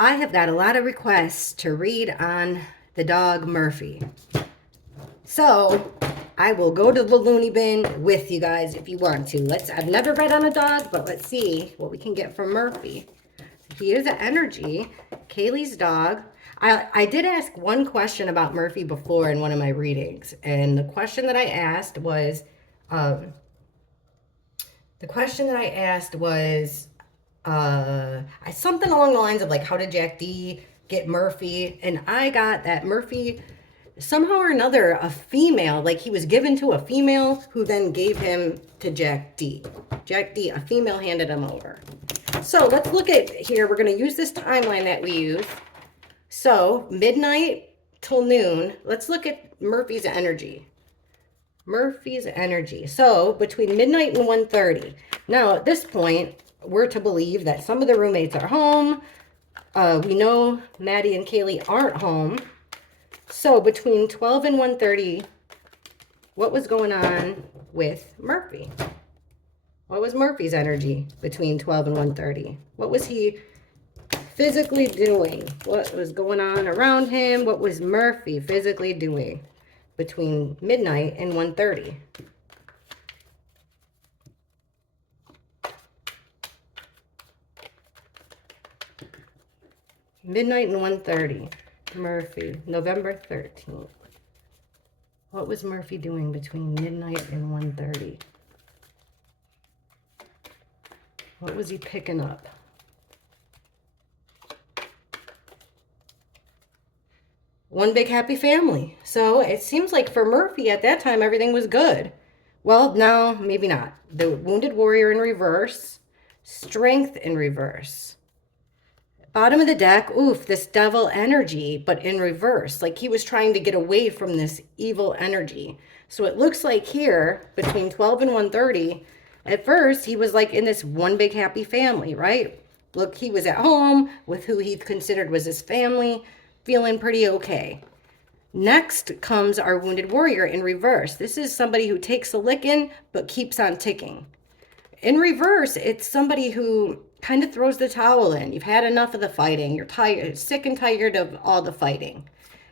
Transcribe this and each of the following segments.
I have got a lot of requests to read on the dog Murphy. So I will go to the loony bin with you guys if you want to. I've never read on a dog, but let's see what we can get from Murphy. Here's the energy. Kaylee's dog. I did ask one question about Murphy before in one of my readings. And the question that I asked was, um, something along the lines of like, how did Jack D get Murphy? And I got that Murphy, somehow or another, a female, like he was given to a female who then gave him to Jack D. Jack D, a female handed him over. So let's look at here. We're going to use this timeline that we use. So midnight till noon. Let's look at Murphy's energy. Murphy's energy. So between midnight and 1:30. Now at this point, we're to believe that some of the roommates are home. We know Maddie and Kaylee aren't home. So between 12 and 1:30, what was going on with Murphy? What was Murphy's energy between 12 and 1:30? What was he physically doing? What was going on around him? What was Murphy physically doing between midnight and 1:30? Midnight and 1:30. Murphy, November 13th. What was Murphy doing between midnight and 1:30? What was he picking up? One big happy family. So it seems like for Murphy at that time, everything was good. Well, no, maybe not. The Wounded Warrior in reverse. Strength in reverse. Bottom of the deck, oof, this devil energy, but in reverse. Like he was trying to get away from this evil energy. So it looks like here, between 12 and 1:30, at first he was like in this one big happy family, right? Look, he was at home with who he considered was his family, feeling pretty okay. Next comes our Wounded Warrior in reverse. This is somebody who takes a licking, but keeps on ticking. In reverse, it's somebody who kind of throws the towel in. You've had enough of the fighting. You're tired, sick and tired of all the fighting.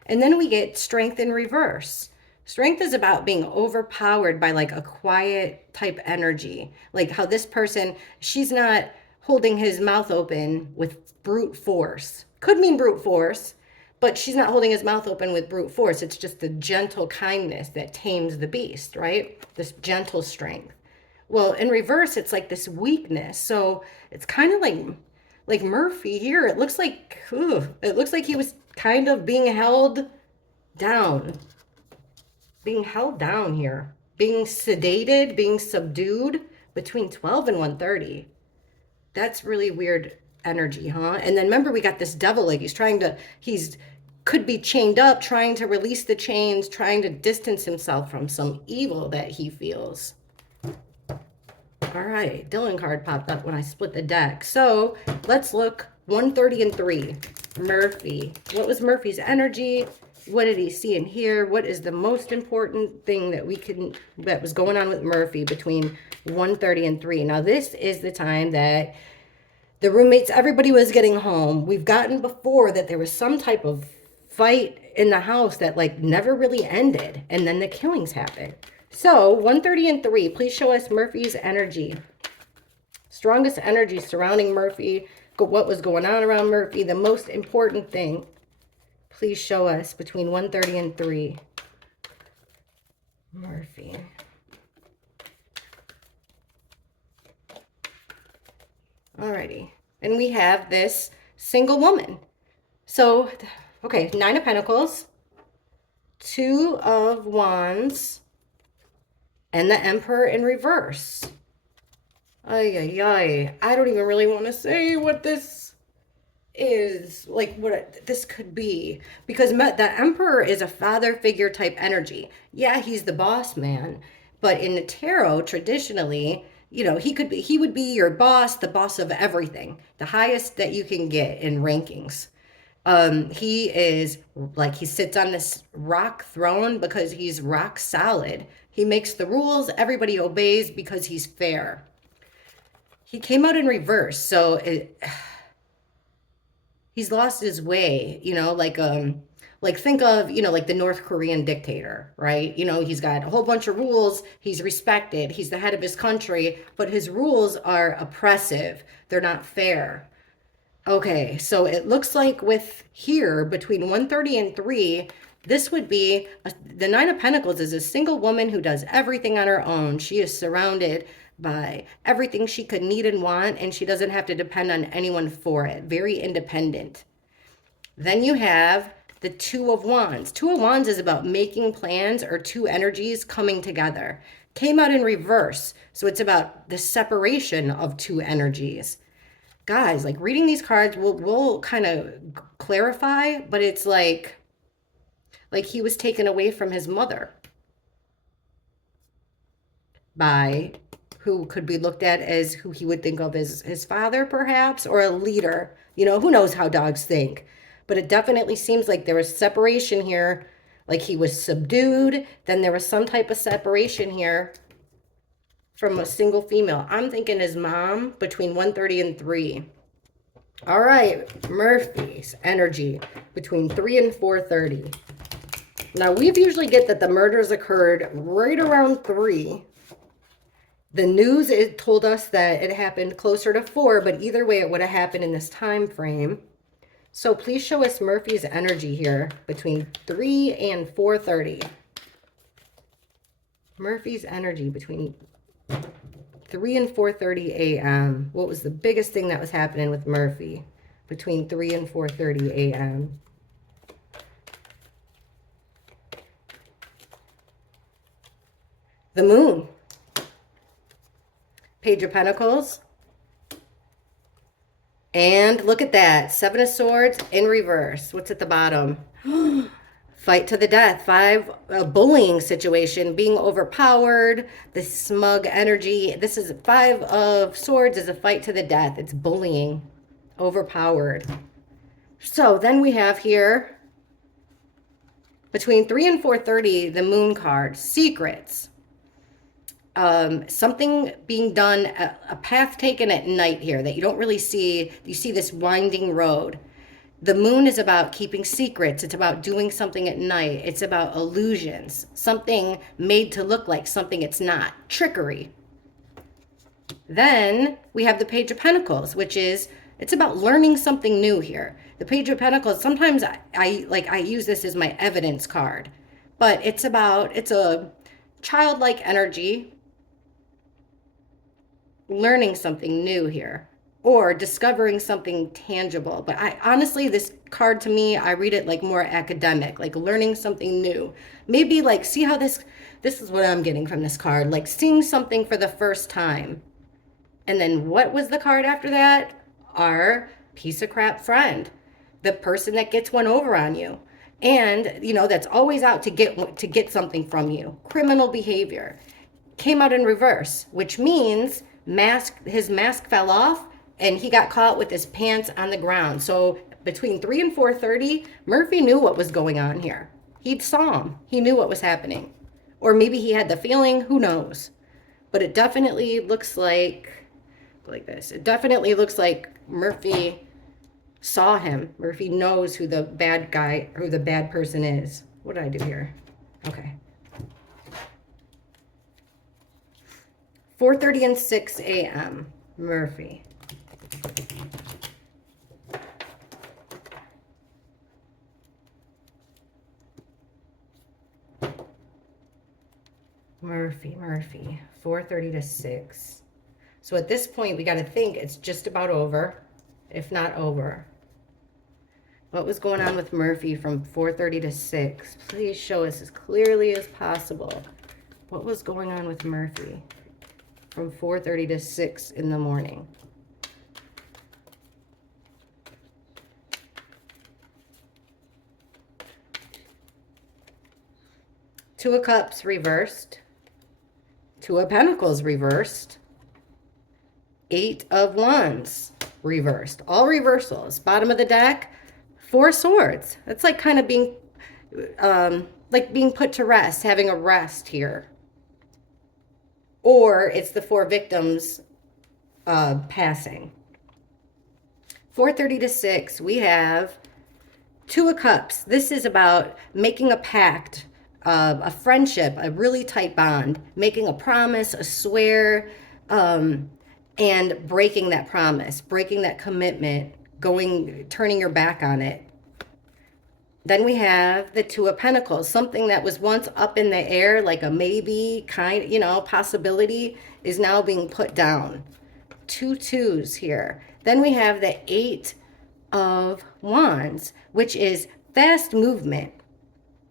And then we get strength in reverse. Strength is about being overpowered by like a quiet type energy. Like how this person, she's not holding his mouth open with brute force. Could mean brute force, but she's not holding his mouth open with brute force. It's just the gentle kindness that tames the beast, right? This gentle strength. Well, in reverse, it's like this weakness. So it's kind of like Murphy here. It looks like he was kind of being held down. Being held down here. Being sedated, being subdued between 12 and 1:30. That's really weird energy, huh? And then remember, we got this devil, like he's could be chained up, trying to release the chains, trying to distance himself from some evil that he feels. All right, Dylan card popped up when I split the deck. So let's look 1:30 and 3. Murphy. What was Murphy's energy? What did he see and hear? What is the most important thing that was going on with Murphy between 1:30 and 3? Now this is the time that the roommates, everybody was getting home. We've gotten before that there was some type of fight in the house that like never really ended, and then the killings happened. So 1:30 and 3, please show us Murphy's energy. Strongest energy surrounding Murphy. What was going on around Murphy? The most important thing. Please show us between 1:30 and 3. Murphy. Alrighty. And we have this single woman. So, okay, 9 of Pentacles, 2 of Wands, and the Emperor in reverse. Ay, ay, ay. I don't even really want to say what this is, like what this could be. Because the Emperor is a father figure type energy. Yeah, he's the boss man. But in the tarot, traditionally, you know, he would be your boss, the boss of everything. The highest that you can get in rankings. He is like, he sits on this rock throne because he's rock solid. He makes the rules, everybody obeys because he's fair. He came out in reverse, so He's lost his way, like think of, like the North Korean dictator, right? He's got a whole bunch of rules. He's respected. He's the head of his country, but his rules are oppressive. They're not fair. Okay, so it looks like with here between 1:30 and 3, this would be the Nine of Pentacles is a single woman who does everything on her own. She is surrounded by everything she could need and want, and she doesn't have to depend on anyone for it. Very independent. Then you have the Two of Wands. Two of Wands is about making plans or two energies coming together. Came out in reverse, so it's about the separation of two energies. Guys, like reading these cards will kind of clarify, but it's like he was taken away from his mother by who could be looked at as who he would think of as his father, perhaps, or a leader. Who knows how dogs think. But it definitely seems like there was separation here, like he was subdued. Then there was some type of separation here from a single female. I'm thinking his mom between 1:30 and 3. All right, Murphy's energy between 3 and 4:30. Now, we usually get that the murders occurred right around 3. The news, it told us that it happened closer to 4, but either way, it would have happened in this time frame. So please show us Murphy's energy here between 3 and 4:30. Murphy's energy between 3 and 4:30 a.m. What was the biggest thing that was happening with Murphy between 3 and 4:30 a.m.? The Moon. Page of Pentacles. And look at that. 7 of Swords in reverse. What's at the bottom? Fight to the death. 5, a bullying situation, being overpowered, the smug energy. This is 5 of Swords is a fight to the death. It's bullying, overpowered. So then we have here between 3 and 4:30, the Moon card, secrets. Something being done, a path taken at night here that you don't really see. You see this winding road. The Moon is about keeping secrets. It's about doing something at night. It's about illusions. Something made to look like something it's not. Trickery. Then we have the Page of Pentacles, which is, it's about learning something new here. The Page of Pentacles, sometimes I use this as my evidence card. But it's a childlike energy, learning something new here, or discovering something tangible. But I honestly, this card to me, I read it like more academic, like learning something new. Maybe like, see how this is what I'm getting from this card, like seeing something for the first time. And then what was the card after that? Our piece of crap friend, the person that gets one over on you. And, that's always out to get something from you. Criminal behavior. Came out in reverse, which means his mask fell off and he got caught with his pants on the ground. So between 3 and 4:30, Murphy knew what was going on here. He saw him. He knew what was happening. Or maybe he had the feeling, who knows. But it definitely looks like this. It definitely looks like Murphy saw him. Murphy knows who the bad person is. What did I do here? Okay. 4:30 and 6 a.m. Murphy. Murphy. 4:30 to 6. So at this point, we got to think it's just about over, if not over. What was going on with Murphy from 4:30 to 6? Please show us as clearly as possible. What was going on with Murphy from 4:30 to 6 in the morning? Two of Cups reversed. Two of Pentacles reversed. 8 of Wands reversed. All reversals. Bottom of the deck, 4 Swords. That's like kind of being put to rest, having a rest here. Or it's the 4 victims passing. 4:30 to 6, we have Two of Cups. This is about making a pact, a friendship, a really tight bond, making a promise, a swear, and breaking that promise, breaking that commitment, turning your back on it. Then we have the Two of Pentacles, something that was once up in the air, like a maybe kind, possibility, is now being put down. Two twos here. Then we have the Eight of Wands, which is fast movement.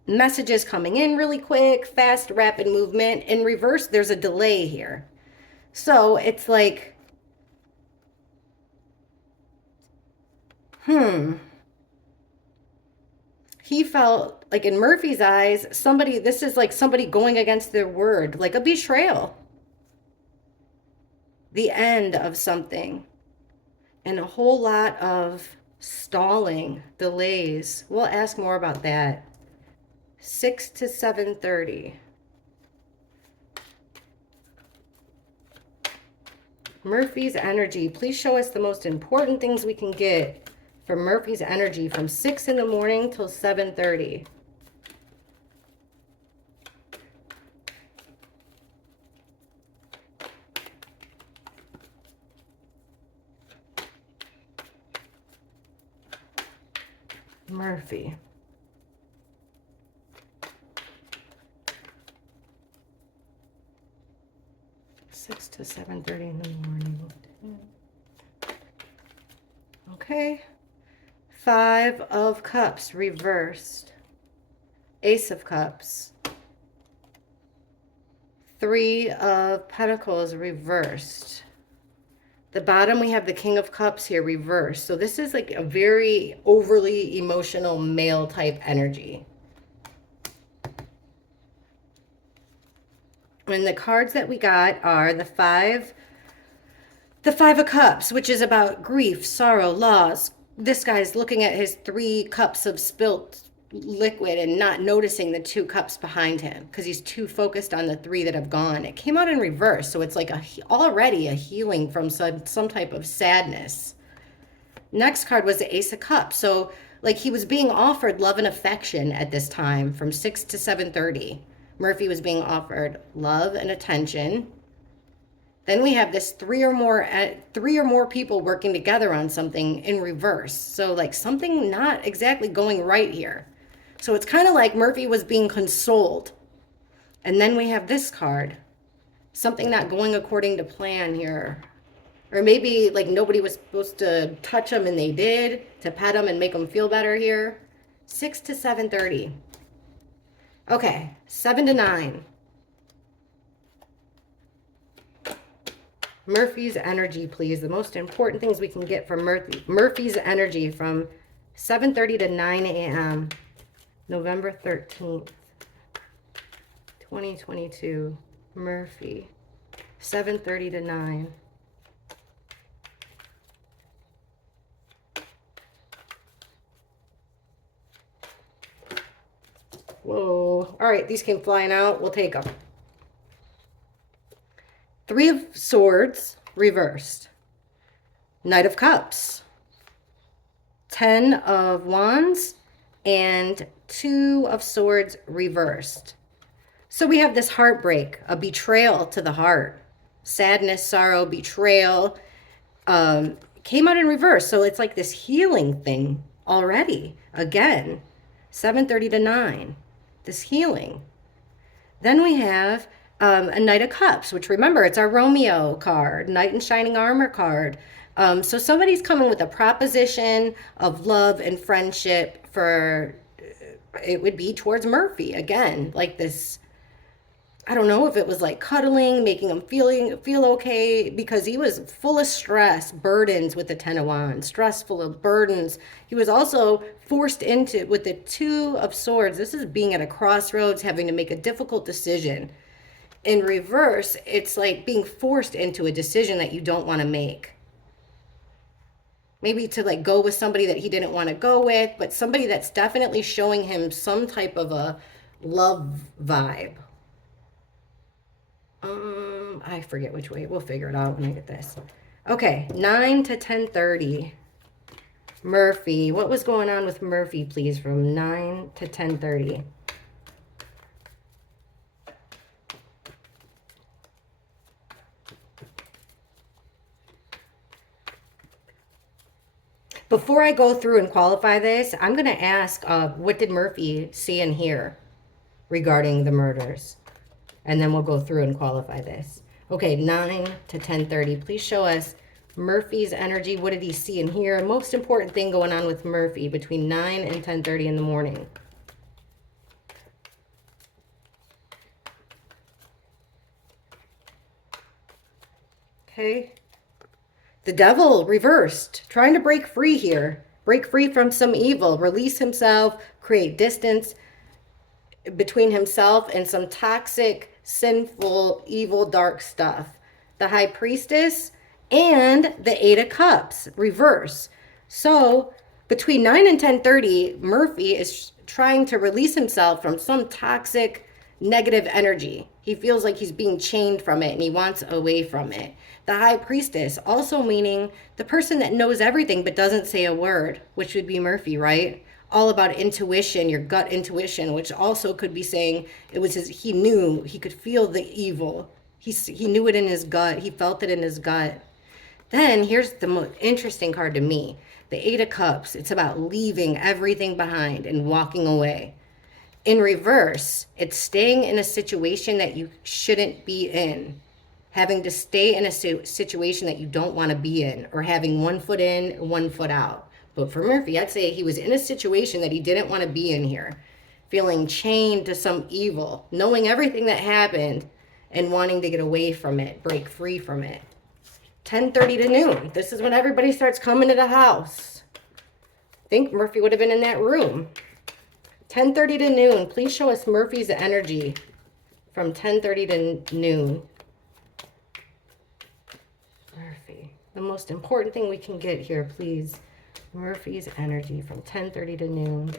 Messages coming in really quick, fast, rapid movement. In reverse, there's a delay here. So it's like, he felt like, in Murphy's eyes, this is like somebody going against their word, like a betrayal. The end of something. And a whole lot of stalling, delays. We'll ask more about that. 6 to 7:30. Murphy's energy. Please show us the most important things we can get from Murphy's energy from 6 in the morning till 7:30. Murphy. Six to 7:30 in the morning. Okay. 5 of Cups reversed. Ace of Cups. 3 of Pentacles reversed. The bottom, we have the King of Cups here reversed. So this is like a very overly emotional male type energy. And the cards that we got are the Five of Cups, which is about grief, sorrow, loss. This guy's looking at his 3 cups of spilt liquid and not noticing the 2 cups behind him because he's too focused on the 3 that have gone. It came out in reverse, so it's like already a healing from some type of sadness. Next card was the Ace of Cups. So like he was being offered love and affection at this time from 6 to 7:30. Murphy was being offered love and attention. Then we have this 3 or more people working together on something in reverse. So like something not exactly going right here. So it's kind of like Murphy was being consoled. And then we have this card. Something not going according to plan here. Or maybe like nobody was supposed to touch him and they did, to pet him and make him feel better here. 6 to 7:30. Okay, 7 to 9. Murphy's energy, please. The most important things we can get from Murphy's energy from 7:30 to 9 a.m. November 13th, 2022. Murphy. 7:30 to 9. Whoa. All right, these came flying out. We'll take them. 3 of Swords, reversed. Knight of Cups. 10 of Wands. And 2 of Swords, reversed. So we have this heartbreak, a betrayal to the heart. Sadness, sorrow, betrayal. Came out in reverse. So it's like this healing thing already. Again, 7:30 to 9. This healing. Then we have a Knight of Cups, which, remember, it's our Romeo card, Knight in Shining Armor card. So somebody's coming with a proposition of love and friendship it would be towards Murphy. Again, like this, I don't know if it was like cuddling, making him feel okay, because he was full of stress, burdens with the 10 of Wands, stressful of burdens. He was also forced into, with the 2 of Swords, this is being at a crossroads, having to make a difficult decision. In reverse, it's like being forced into a decision that you don't want to make. Maybe to like go with somebody that he didn't want to go with, but somebody that's definitely showing him some type of a love vibe. I forget which way. We'll figure it out when I get this. Okay, 9 to 10:30. Murphy. What was going on with Murphy, please, from 9 to 10:30? Before I go through and qualify this, I'm going to ask, what did Murphy see and hear regarding the murders? And then we'll go through and qualify this. Okay, 9 to 10:30. Please show us Murphy's energy. What did he see and hear? Most important thing going on with Murphy between 9 and 10:30 in the morning. Okay. The devil reversed, trying to break free here. Break free from some evil, release himself, create distance between himself and some toxic, sinful, evil, dark stuff. The High Priestess and the Eight of Cups, reverse. So between 9 and 10:30, Murphy is trying to release himself from some toxic, negative energy. He feels like he's being chained from it and he wants away from it. The High Priestess, also meaning the person that knows everything but doesn't say a word, which would be Murphy, right? All about intuition, your gut intuition, which also could be saying it was he knew, he could feel the evil. He knew it in his gut. He felt it in his gut. Then here's the most interesting card to me. The Eight of Cups. It's about leaving everything behind and walking away. In reverse, it's staying in a situation that you shouldn't be in. Having to stay in a situation that you don't want to be in, or having one foot in, one foot out. But for Murphy, I'd say he was in a situation that he didn't want to be in here. Feeling chained to some evil, knowing everything that happened and wanting to get away from it, break free from it. 10:30 to noon. This is when everybody starts coming to the house. I think Murphy would have been in that room. 10:30 to noon. Please show us Murphy's energy from 10:30 to noon. Murphy. The most important thing we can get here, please. Murphy's energy from 10:30 to noon.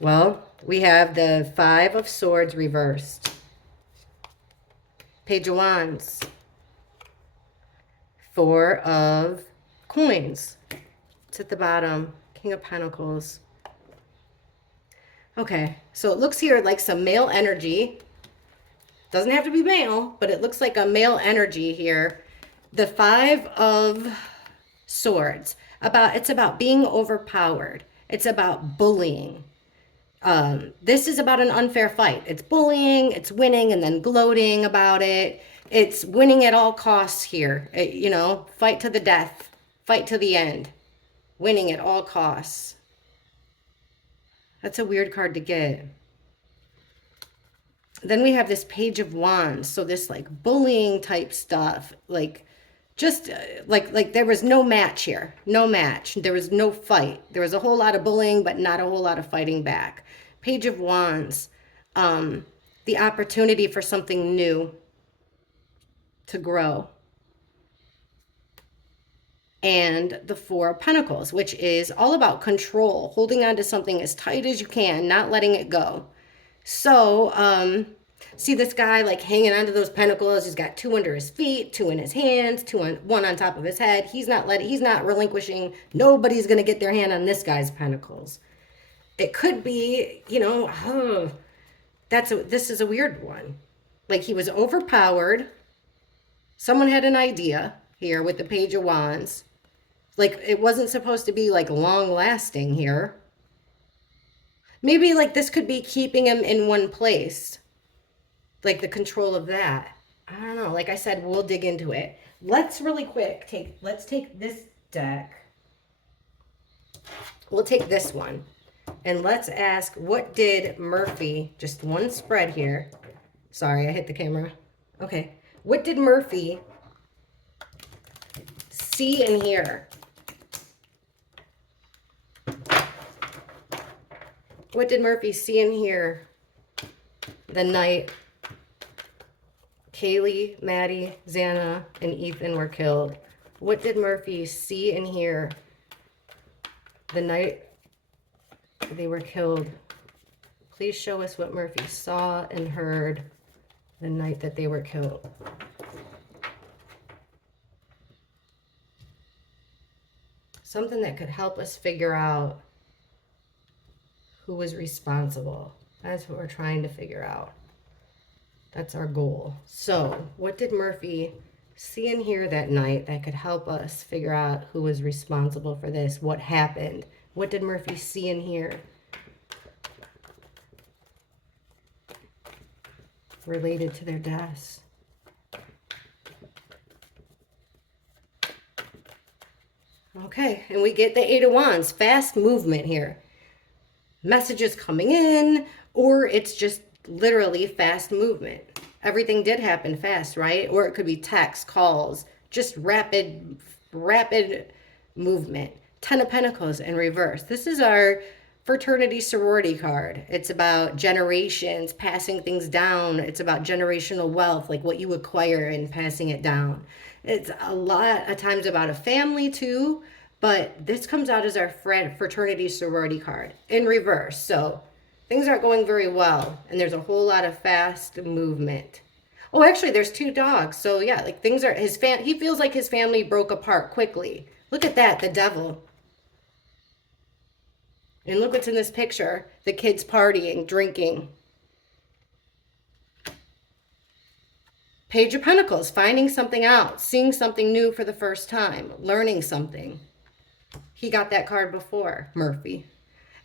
Well, we have the Five of Swords reversed. Page of Wands. Four of Coins. It's at the bottom. King of Pentacles. Okay, so it looks here like some male energy. Doesn't have to be male, but it looks like a male energy here. The Five of Swords. It's about being overpowered. It's about bullying. This is about an unfair fight. It's bullying, it's winning and then gloating about it. It's winning at all costs here. Fight to the death, fight to the end, winning at all costs. That's a weird card to get. Then we have this Page of Wands. So this like bullying type stuff, like just like there was no match here. No match. There was no fight. There was a whole lot of bullying, but not a whole lot of fighting back. Page of Wands. The opportunity for something new to grow. And the Four of Pentacles, which is all about control, holding on to something as tight as you can, not letting it go. So, see this guy like hanging onto those pentacles. He's got two under his feet, two in his hands, one on top of his head. He's not relinquishing. Nobody's going to get their hand on this guy's pentacles. It could be, this is a weird one. Like he was overpowered. Someone had an idea here with the Page of Wands. Like it wasn't supposed to be like long lasting here. Maybe like this could be keeping him in one place. Like the control of that. I don't know. Like I said, we'll dig into it. Let's really quick let's take this deck. We'll take this one. And let's ask, what did Murphy, just one spread here. Sorry, I hit the camera. Okay. What did Murphy see and hear? What did Murphy see and hear the night Kaylee, Maddie, Xana, and Ethan were killed? What did Murphy see and hear the night they were killed? Please show us what Murphy saw and heard the night that they were killed. Something that could help us figure out who was responsible. That's what we're trying to figure out. That's our goal. So, what did Murphy see and hear that night that could help us figure out who was responsible for this? What happened? What did Murphy see and hear related to their deaths? Okay, and we get the Eight of Wands, fast movement here. Messages coming in, or it's just literally fast movement. Everything did happen fast, right? Or it could be text, calls, just rapid movement. Ten of Pentacles in reverse. This is our fraternity sorority card. It's about generations, passing things down. It's about generational wealth, like what you acquire and passing it down. It's a lot of times about a family too, but this comes out as our fraternity sorority card in reverse. So things aren't going very well, and there's a whole lot of fast movement. Oh, actually, there's two dogs. So yeah, like things are, he feels like his family broke apart quickly. Look at that, the devil. And look what's in this picture. The kids partying, drinking. Page of Pentacles, finding something out, seeing something new for the first time, learning something. He got that card before, Murphy.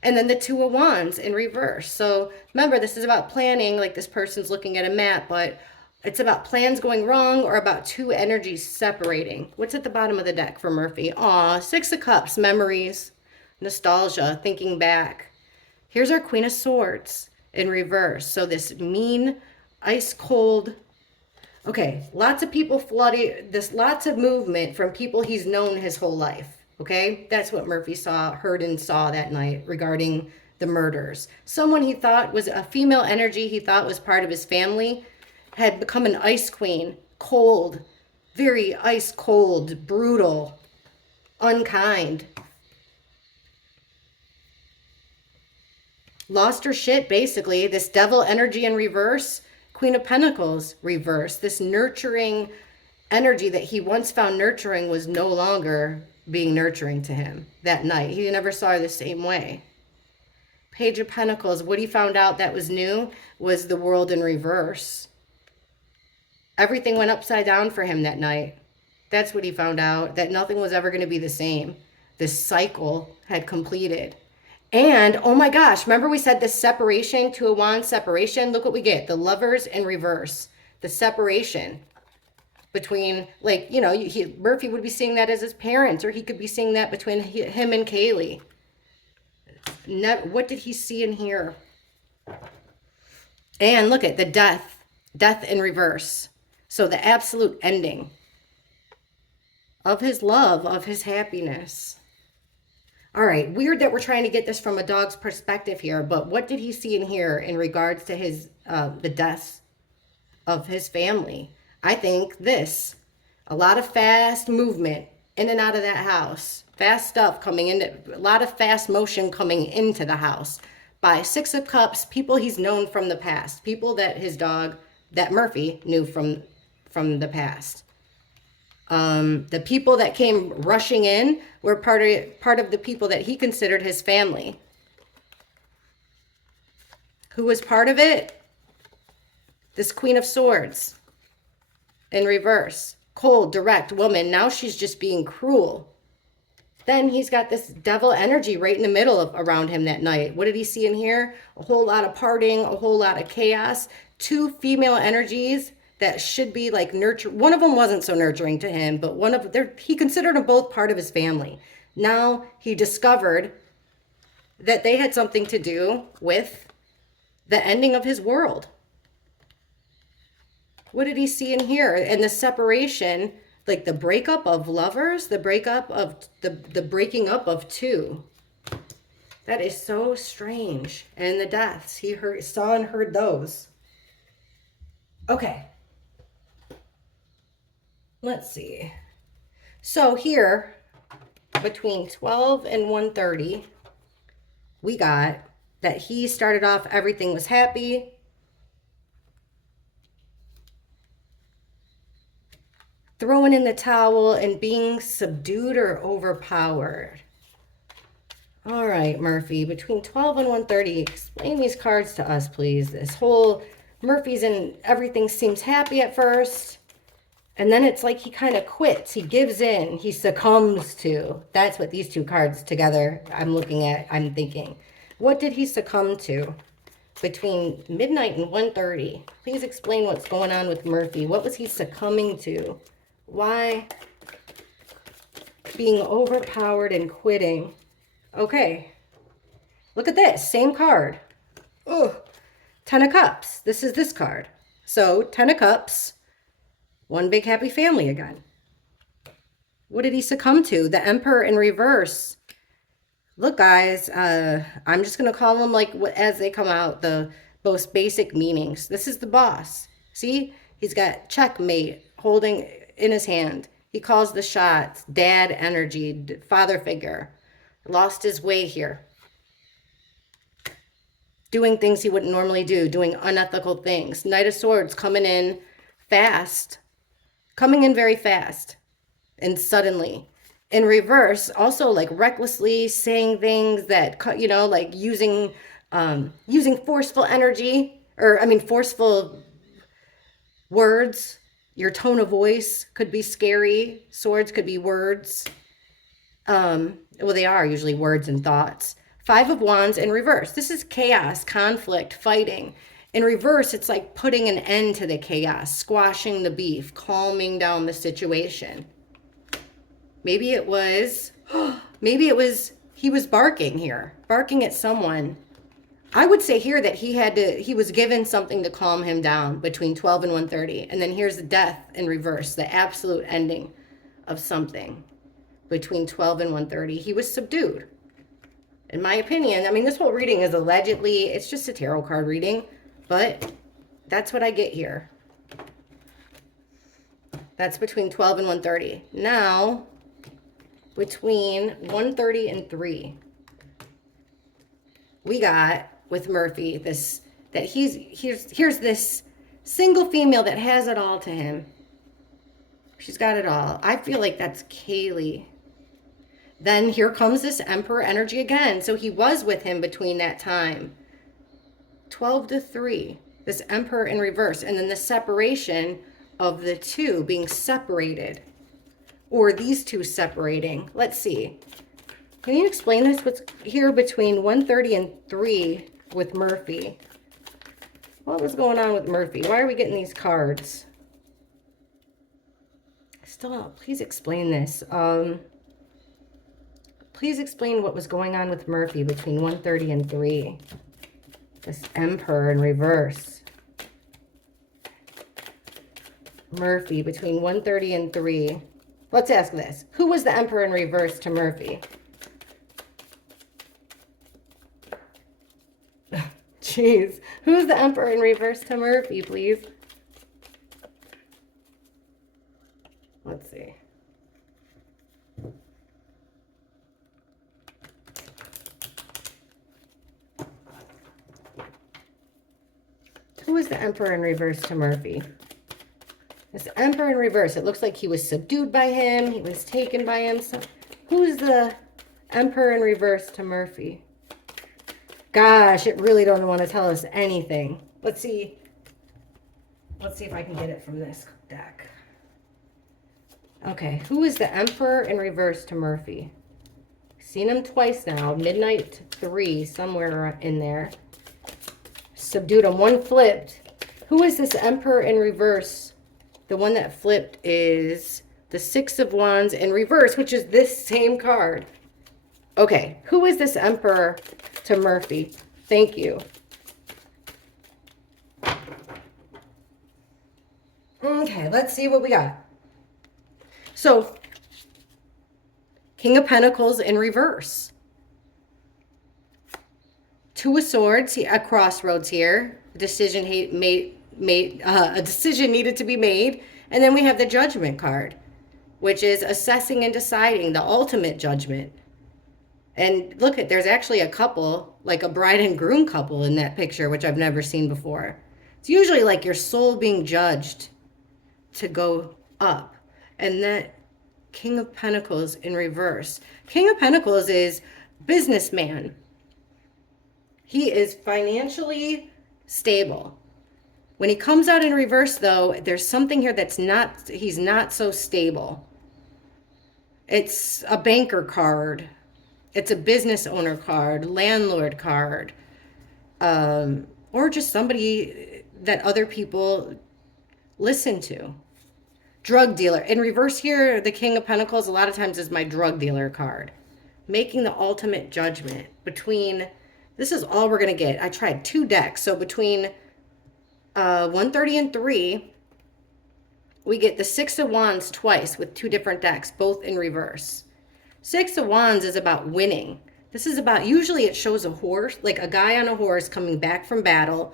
And then the Two of Wands in reverse. So remember, this is about planning, like this person's looking at a map, but it's about plans going wrong or about two energies separating. What's at the bottom of the deck for Murphy? Aw, Six of Cups, memories, nostalgia, thinking back. Here's our Queen of Swords in reverse. So this mean, ice cold. Okay, lots of people flooding, lots of movement from people he's known his whole life. Okay, that's what Murphy heard and saw that night regarding the murders. Someone he thought was a female energy, he thought was part of his family, had become an ice queen, cold, very ice cold, brutal, unkind. Lost her shit, basically. This devil energy in reverse, Queen of Pentacles reverse. This nurturing energy that he once found nurturing was no longer being nurturing to him that night. He never saw her the same way. Page of Pentacles, what he found out that was new was the world in reverse. Everything went upside down for him that night. That's what he found out, that nothing was ever going to be the same. This cycle had completed. And, oh my gosh, remember we said this separation, Two of Wands separation? Look what we get, the Lovers in reverse, the separation between, like, you know, Murphy would be seeing that as his parents, or he could be seeing that between him and Kaylee. What did he see and hear? And look at the death in reverse. So the absolute ending of his love, of his happiness. All right, weird that we're trying to get this from a dog's perspective here, but what did he see and hear in regards to his the deaths of his family? I think this, a lot of fast movement in and out of that house, fast stuff coming in, a lot of fast motion coming into the house by Six of Cups, people he's known from the past, people that his dog, that Murphy knew from the past. The people that came rushing in were part of the people that he considered his family. Who was part of it? This Queen of Swords in reverse. Cold, direct woman. Now she's just being cruel. Then he's got this devil energy right in the middle of around him that night. What did he see and hear? A whole lot of partying, a whole lot of chaos. Two female energies that should be like nurture. One of them wasn't so nurturing to him, but he considered them both part of his family. Now he discovered that they had something to do with the ending of his world. What did he see and hear? And the separation, like the breakup of lovers, the breakup of the breaking up of two. That is so strange. And the deaths, he saw and heard those. Okay. Let's see. So here, between 12 and 1:30, we got that he started off, everything was happy. Throwing in the towel and being subdued or overpowered. All right, Murphy, between 12 and 130, explain these cards to us, please. This whole Murphy's and everything seems happy at first. And then it's like he kind of quits. He gives in. He succumbs to. That's what these two cards together I'm looking at. I'm thinking, what did he succumb to between midnight and 1:30? Please explain what's going on with Murphy. What was he succumbing to? Why? Being overpowered and quitting. Okay. Look at this. Same card. Oh, 10 of Cups. This is this card. So 10 of Cups. One big happy family again. What did he succumb to? The Emperor in reverse. Look, guys, I'm just going to call them like as they come out, the most basic meanings. This is the boss. See? He's got checkmate holding in his hand. He calls the shots. Dad energy, father figure. Lost his way here. Doing things he wouldn't normally do. Doing unethical things. Knight of Swords coming in fast. Coming in very fast and suddenly. In reverse, also like recklessly saying things that, you know, like using forceful energy, or I mean forceful words. Your tone of voice could be scary. Swords could be words. Well, they are usually words and thoughts. 5 of Wands in reverse. This is chaos, conflict, fighting. In reverse, it's like putting an end to the chaos, squashing the beef, calming down the situation. Maybe it was, he was barking here, barking at someone. I would say here that he was given something to calm him down between 12 and 1:30. And then here's the death in reverse, the absolute ending of something between 12 and 1:30. He was subdued. In my opinion, I mean, this whole reading is allegedly, it's just a tarot card reading. But that's what I get here. That's between 12 and 1:30. Now, between 1:30 and 3, we got with Murphy this, that here's this single female that has it all to him. She's got it all. I feel like that's Kaylee. Then here comes this Emperor energy again. So he was with him between that time. 12 to 3, this Emperor in reverse, and then the separation of the two being separated, or these two separating. Let's see. Can you explain this? What's here between 1:30 and 3 with Murphy? What was going on with Murphy? Why are we getting these cards? Still don't. Please explain this. Please explain what was going on with Murphy between 1:30 and 3. This Emperor in reverse. Murphy between 1:30 and 3. Let's ask this. Who was the Emperor in reverse to Murphy? Jeez. Who's the Emperor in reverse to Murphy, please? Let's see. Who was the Emperor in reverse to Murphy? This Emperor in reverse. It looks like he was subdued by him. He was taken by him. So who's the Emperor in reverse to Murphy? Gosh, it really doesn't want to tell us anything. Let's see. Let's see if I can get it from this deck. Okay, who is the Emperor in reverse to Murphy? Seen him twice now. Midnight 3, somewhere in there. Subdued him. One flipped. Who is this Emperor in reverse? The one that flipped is the 6 of Wands in reverse, which is this same card. Okay, who is this Emperor to Murphy? Thank you. Okay, let's see what we got. So, King of Pentacles in reverse. 2 of Swords at crossroads here. A decision needed to be made. And then we have the Judgment card, which is assessing and deciding, the ultimate judgment. And look at, there's actually a couple, like a bride and groom couple in that picture, which I've never seen before. It's usually like your soul being judged to go up. And that King of Pentacles in reverse. King of Pentacles is businessman. He is financially stable. When he comes out in reverse, though, there's something here that's not, he's not so stable. It's a banker card. It's a business owner card, landlord card, or just somebody that other people listen to. Drug dealer. In reverse here, the King of Pentacles a lot of times is my drug dealer card. Making the ultimate judgment between, this is all we're going to get. I tried 2 decks. So between 130 and 3, we get the 6 of Wands twice with 2 different decks, both in reverse. 6 of Wands is about winning. This is about, usually it shows a horse, like a guy on a horse coming back from battle.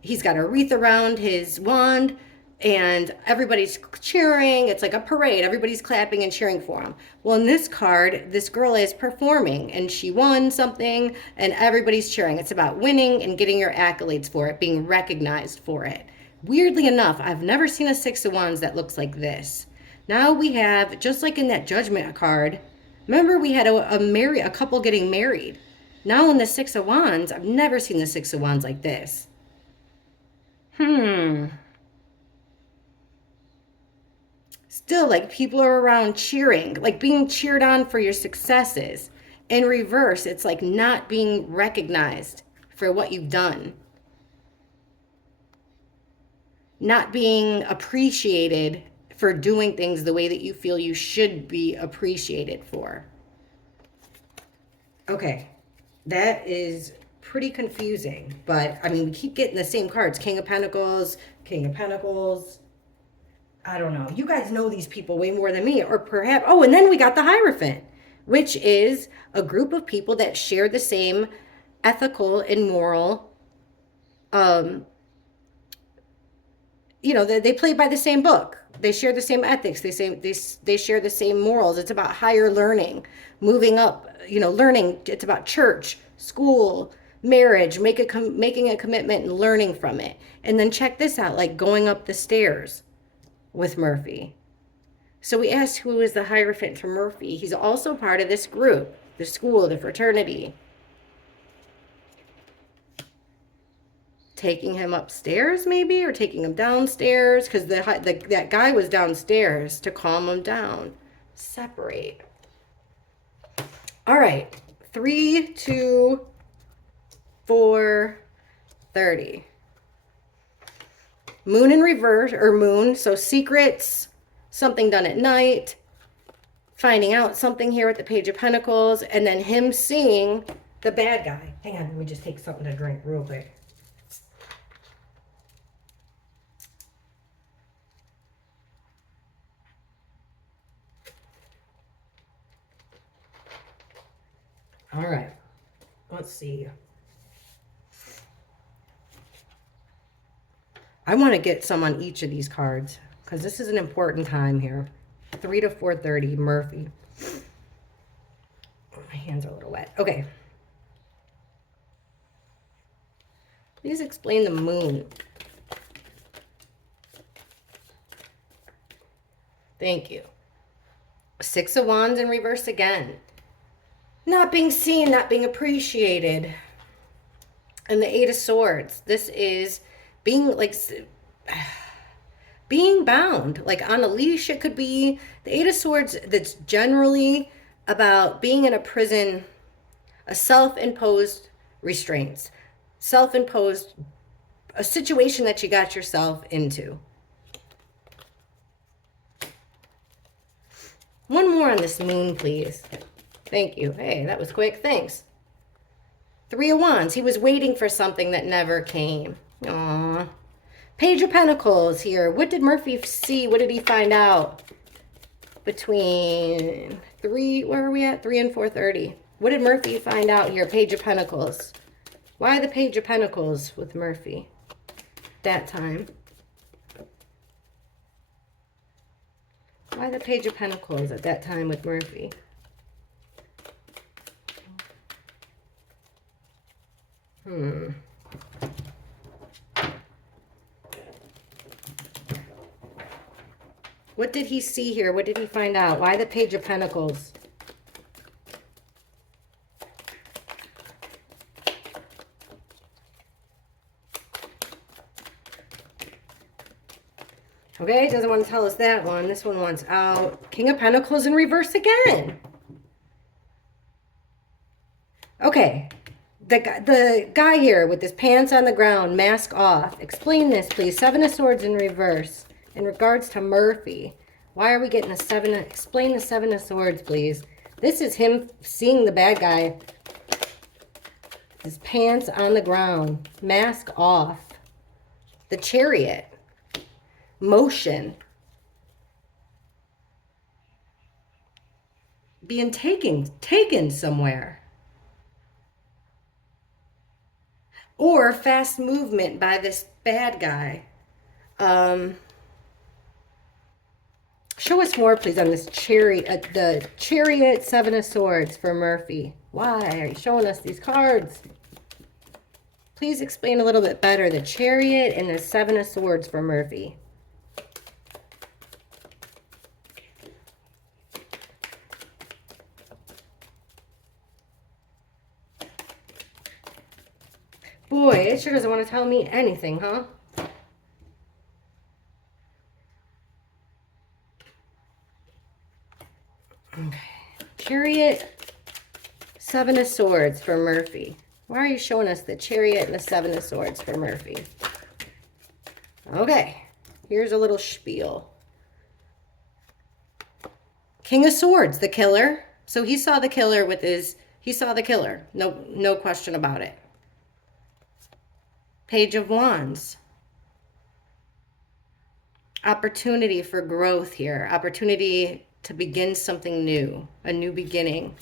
He's got a wreath around his wand and everybody's cheering. It's like a parade. Everybody's clapping and cheering for him. Well, in this card, this girl is performing and she won something and everybody's cheering. It's about winning and getting your accolades for it, being recognized for it. Weirdly enough, I've never seen a 6 of Wands that looks like this. Now we have, just like in that Judgment card, remember we had a couple getting married. Now in the 6 of Wands, I've never seen the 6 of Wands like this. Still, like, people are around cheering, like being cheered on for your successes. In reverse, it's like not being recognized for what you've done. Not being appreciated for doing things the way that you feel you should be appreciated for. Okay, that is pretty confusing, but I mean, we keep getting the same cards. King of Pentacles, King of Pentacles. I don't know. You guys know these people way more than me, or perhaps, oh, and then we got the Hierophant, which is a group of people that share the same ethical and moral, they play by the same book. They share the same ethics. They share the same morals. It's about higher learning, moving up, learning. It's about church, school, marriage, making a commitment and learning from it. And then check this out, like going up the stairs with Murphy. So we asked who is the Hierophant to Murphy. He's also part of this group, the school, the fraternity. Taking him upstairs maybe, or taking him downstairs, because that guy was downstairs to calm him down. Separate. All right, 3, 2, 4, 30. Moon in reverse, or moon, so secrets, something done at night, finding out something here with the Page of Pentacles, and then him seeing the bad guy. Hang on, let me just take something to drink real quick. All right, let's see. I want to get some on each of these cards because this is an important time here. 3 to 4:30, Murphy. My hands are a little wet. Okay. Please explain the moon. Thank you. 6 of Wands in reverse again. Not being seen, not being appreciated. And the 8 of Swords. This is being like being bound, like on a leash. It could be the 8 of Swords. That's generally about being in a prison, a self-imposed restraints, self-imposed, a situation that you got yourself into. One more on this moon, please. Thank you. Hey, that was quick. Thanks. 3 of Wands. He was waiting for something that never came. Aww. Page of Pentacles here. What did Murphy see? What did he find out? Between 3, where are we at? 3 and 4:30. What did Murphy find out here? Page of Pentacles. Why the Page of Pentacles with Murphy? That time. Why the Page of Pentacles at that time with Murphy? What did he see here? What did he find out? Why the Page of Pentacles? Okay, doesn't want to tell us that one. This one wants out. King of Pentacles in reverse again. Okay, the guy here with his pants on the ground, mask off. Explain this, please. Seven of Swords in reverse. In regards to Murphy. Why are we getting a seven? Explain the Seven of Swords, please. This is him seeing the bad guy. His pants on the ground, mask off. The Chariot. Motion. Being taken somewhere. Or fast movement by this bad guy. Show us more, please, on this chariot, the Chariot, Seven of Swords for Murphy. Why are you showing us these cards? Please explain a little bit better the Chariot and the Seven of Swords for Murphy. Boy, it sure doesn't want to tell me anything, huh? Okay. Chariot, Seven of Swords for Murphy. Why are you showing us the Chariot and the Seven of Swords for Murphy? Okay. Here's a little spiel. King of Swords, the killer. So he saw the killer with his... He saw the killer. No question about it. Page of Wands. Opportunity for growth here. Opportunity to begin something new. A new beginning.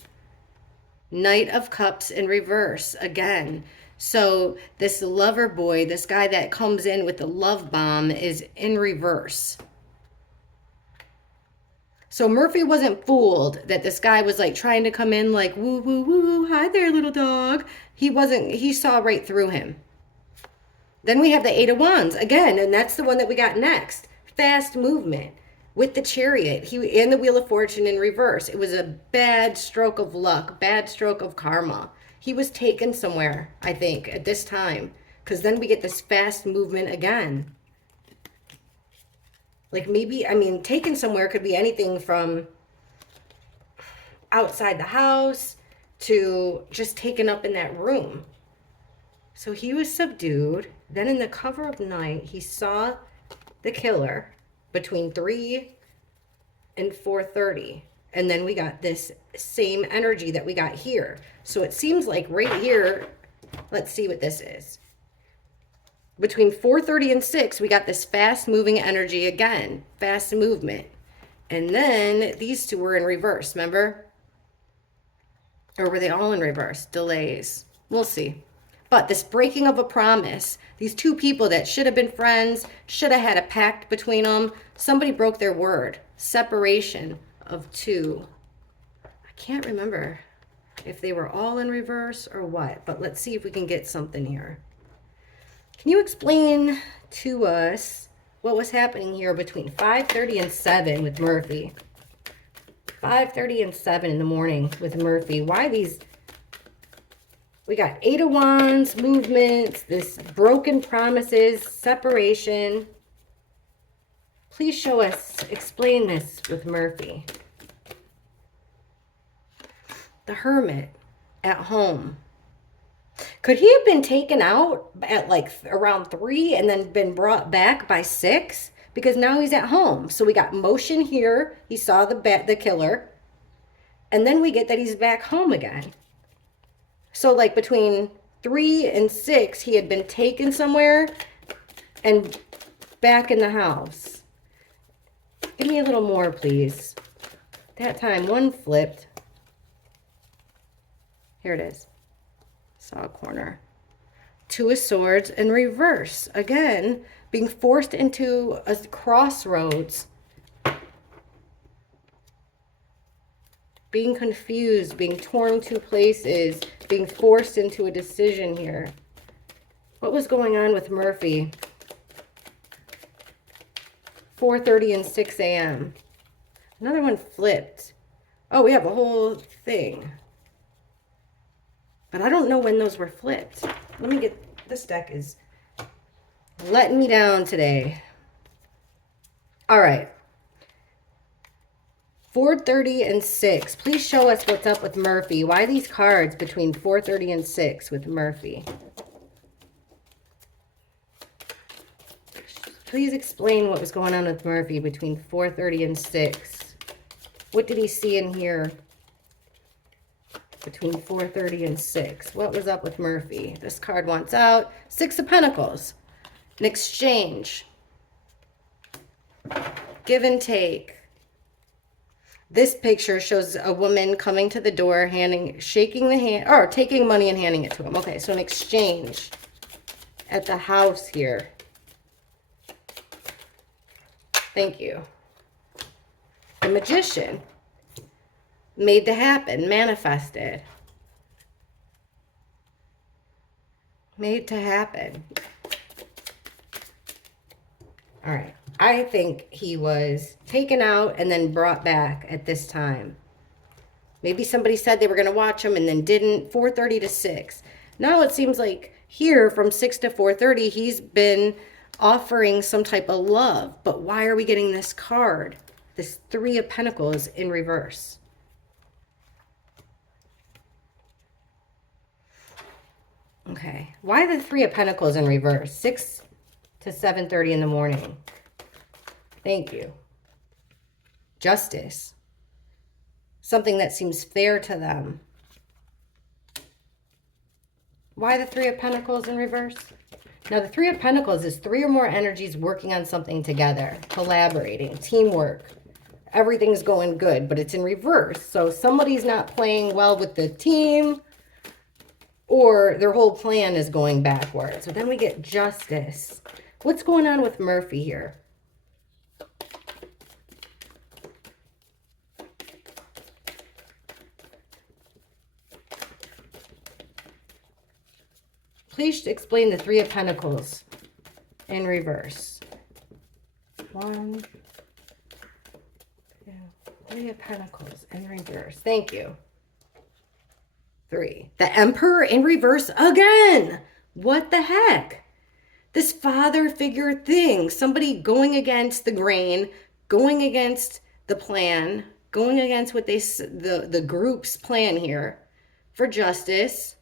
Knight of Cups in reverse again. So this lover boy, this guy that comes in with the love bomb, is in reverse. So Murphy wasn't fooled that this guy was like trying to come in like, woo, woo, woo, hi there, little dog. He wasn't, he saw right through him. Then we have the Eight of Wands again, and that's the one that we got next. Fast movement with the Chariot. He and the Wheel of Fortune in reverse. It was a bad stroke of luck, bad stroke of karma. He was taken somewhere, I think, at this time, because then we get this fast movement again. Like maybe, I mean, taken somewhere could be anything from outside the house to just taken up in that room. So he was subdued. Then in the cover of night, he saw the killer between 3 and 4:30. And then we got this same energy that we got here. So it seems like right here, let's see what this is. Between 4:30 and 6, we got this fast moving energy again. Fast movement. And then these two were in reverse, remember? Or were they all in reverse? Delays. We'll see. But this breaking of a promise, these two people that should have been friends, should have had a pact between them, somebody broke their word. Separation of two. I can't remember if they were all in reverse or what, but let's see if we can get something here. Can you explain to us what was happening here between 5:30 and 7 with Murphy? 5:30 and 7 in the morning with Murphy. Why these... We got Eight of Wands, movements, this broken promises, separation. Please show us, explain this with Murphy. The Hermit at home. Could he have been taken out at like around 3 and then been brought back by 6? Because now he's at home. So we got motion here. He saw the killer. And then we get that he's back home again. So like between 3 and 6, he had been taken somewhere and back in the house. Give me a little more, please. That time, one flipped. Here it is. Saw a corner. Two of Swords in reverse. Again, being forced into a crossroads. Being confused, being torn to places, being forced into a decision here. What was going on with Murphy? 4:30 and 6 a.m. Another one flipped. Oh, we have a whole thing. But I don't know when those were flipped. Let me get, this deck is letting me down today. All right. 4:30 and 6. Please show us what's up with Murphy. Why these cards between 4:30 and 6 with Murphy? Please explain what was going on with Murphy between 4:30 and 6. What did he see in here between 4:30 and 6? What was up with Murphy? This card wants out. 6 of Pentacles. An exchange. Give and take. This picture shows a woman coming to the door, shaking the hand, or taking money and handing it to him. Okay, so an exchange at the house here. Thank you. The Magician. Made to happen, manifested. Made to happen. All right. I think he was taken out and then brought back at this time. Maybe somebody said they were going to watch him and then didn't. 4:30 to 6. Now it seems like here from 6 to 4:30, he's been offering some type of love. But why are we getting this card? This 3 of Pentacles in reverse. Okay. Why the 3 of Pentacles in reverse? 6 to 7:30 in the morning. Thank you. Justice. Something that seems fair to them. Why the 3 of Pentacles in reverse? Now, the 3 of Pentacles is 3 or more energies working on something together, collaborating, teamwork. Everything's going good, but it's in reverse. So somebody's not playing well with the team, or their whole plan is going backwards. So then we get Justice. What's going on with Murphy here? Please explain the 3 of Pentacles in reverse. 1, 2, 3 of Pentacles in reverse. Thank you. 3. The Emperor in reverse again. What the heck? This father figure thing. Somebody going against the grain, going against the plan, going against what the group's plan here for justice.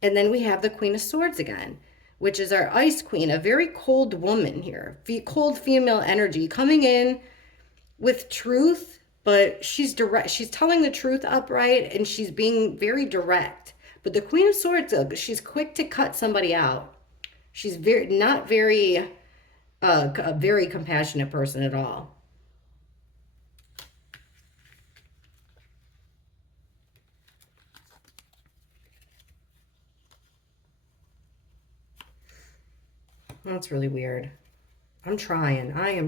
And then we have the Queen of Swords again, which is our Ice Queen, a very cold woman here. Cold female energy coming in with truth, but she's direct. She's telling the truth upright, and she's being very direct. But the Queen of Swords, she's quick to cut somebody out. She's not very, a very compassionate person at all. That's really weird. I am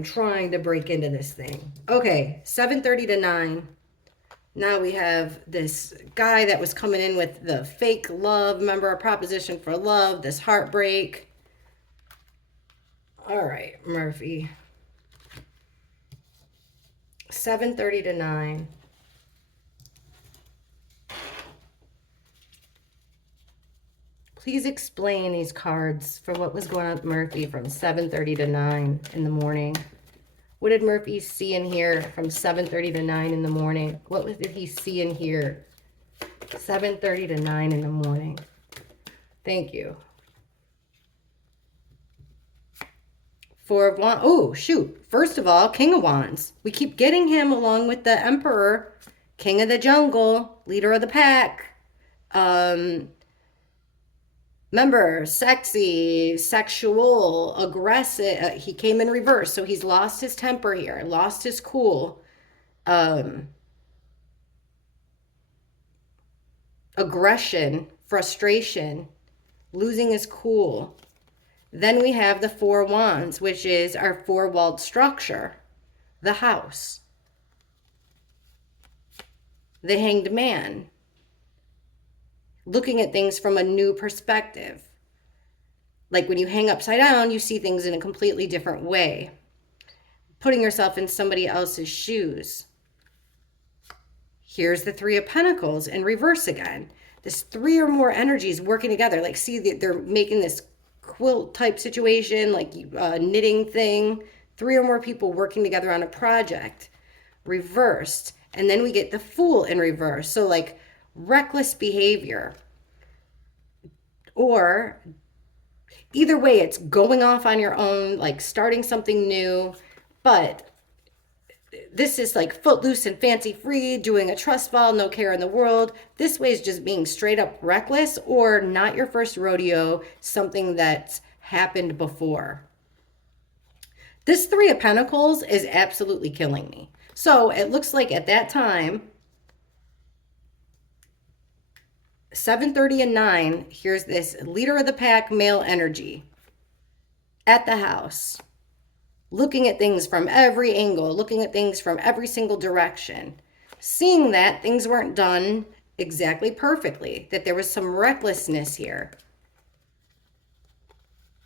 trying to break into this thing. Okay, 7:30 to 9. Now we have this guy that was coming in with the fake love. Remember our proposition for love, this heartbreak. All right, Murphy. 7:30 to 9. Please explain these cards for what was going on with Murphy from 7:30 to 9 in the morning. What did Murphy see in here from 7:30 to 9 in the morning? What did he see in here? 7:30 to 9 in the morning. Thank you. 4 of Wands. Oh, shoot. First of all, King of Wands. We keep getting him along with the Emperor, King of the Jungle, leader of the pack. Remember, sexy, sexual, aggressive. He came in reverse, so he's lost his temper here, lost his cool. Aggression, frustration, losing his cool. Then we have the 4 Wands, which is our 4-walled structure, the house. The Hanged Man. Looking at things from a new perspective. Like when you hang upside down, you see things in a completely different way. Putting yourself in somebody else's shoes. Here's the Three of Pentacles in reverse again. This three or more energies working together. Like, see, they're making this quilt type situation, like knitting thing. Three or more people working together on a project. Reversed. And then we get the Fool in reverse. So like reckless behavior. Or either way, it's going off on your own, like starting something new. But this is like footloose and fancy free, doing a trust fall, no care in the world. This way is just being straight up reckless or not your first rodeo, something that's happened before. This Three of Pentacles is absolutely killing me. So it looks like at that time, 7:30 and 9, here's this leader of the pack, male energy at the house. Looking at things from every angle, looking at things from every single direction, seeing that things weren't done exactly perfectly, that there was some recklessness here.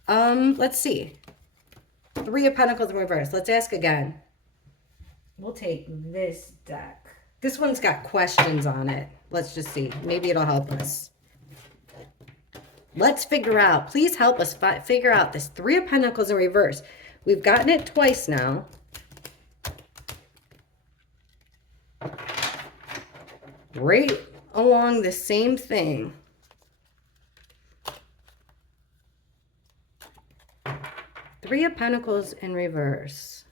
Let's see. Three of Pentacles in reverse. Let's ask again. We'll take this deck. This one's got questions on it. Let's just see. Maybe it'll help us. Let's figure out. Please help us figure out this Three of Pentacles in reverse. We've gotten it twice now. Right along the same thing. Three of Pentacles in reverse.